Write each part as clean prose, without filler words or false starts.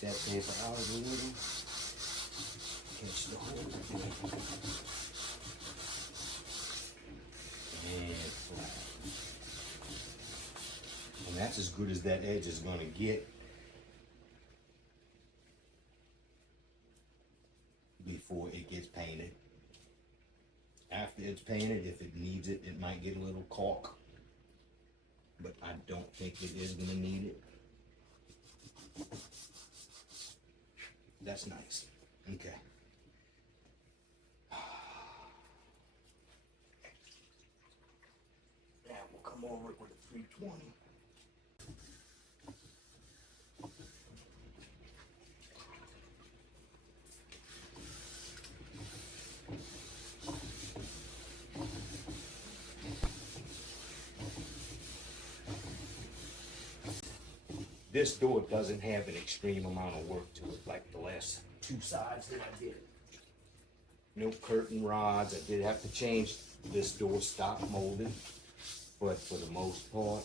that paper out a little. Catch the whole thing. And flat. And that's as good as that edge is going to get before it gets painted. After it's painted, if it needs it, it might get a little caulk. But I don't think it is going to need it. That's nice. Okay. Now we'll come over it with a 320. This door doesn't have an extreme amount of work to it like the last two sides that I did. No curtain rods. I did have to change this door stop molding, but for the most part,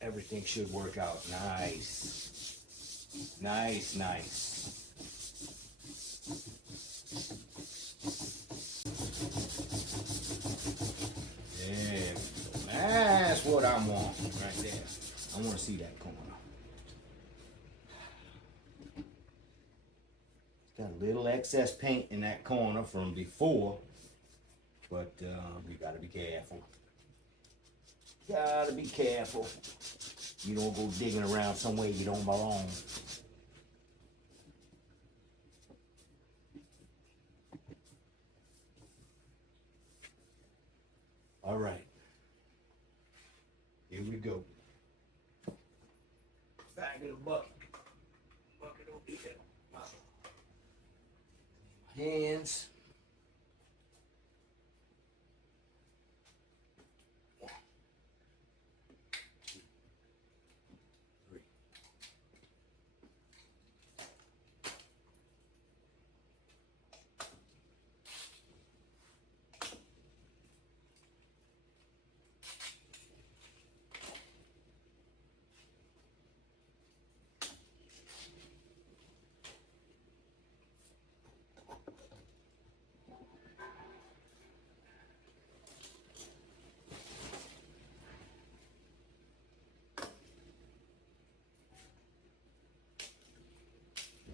everything should work out nice. Nice, nice. Yeah, that's what I want right there. I want to see that corner. Got a little excess paint in that corner from before, but you gotta be careful. Gotta be careful. You don't go digging around somewhere you don't belong. All right. Here we go. Back in the bucket. Bucket over here. Hands. One, two, three.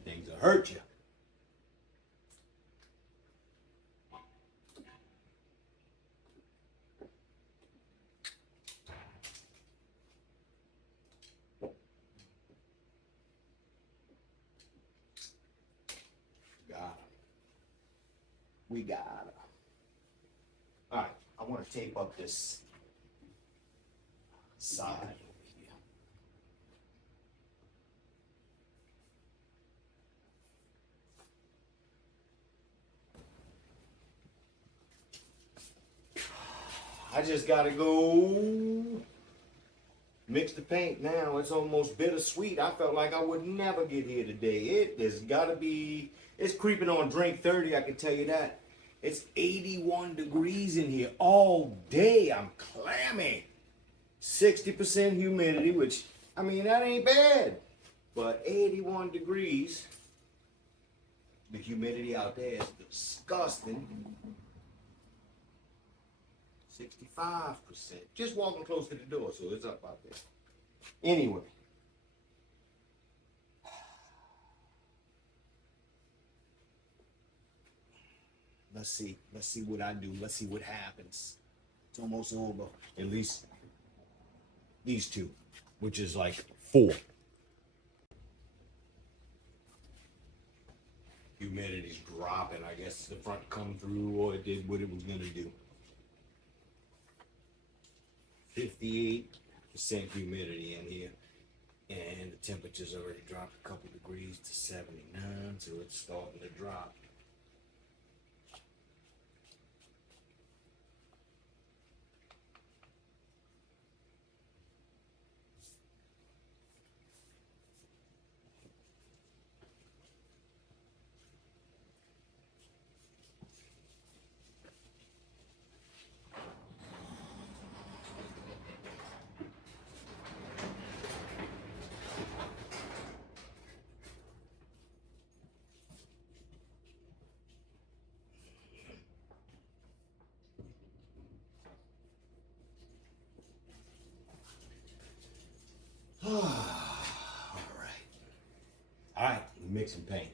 Things will hurt you. Got it. We got it. All right, I want to tape up this side over here. I just gotta go mix the paint now. It's almost bittersweet. I felt like I would never get here today. It has gotta be, it's creeping on drink 30, I can tell you that. It's 81 degrees in here all day. I'm clammy. 60% humidity, which, I mean, that ain't bad. But 81 degrees, the humidity out there is disgusting. 65%. Just walking close to the door, so it's up out there. Anyway. Let's see what I do. Let's see what happens. It's almost over. At least these two, which is like 4. Humidity's dropping. I guess the front come through, or it did what it was gonna do. 58% humidity in here, and the temperature's already dropped a couple degrees to 79, so it's starting to drop. All right, mixing paint.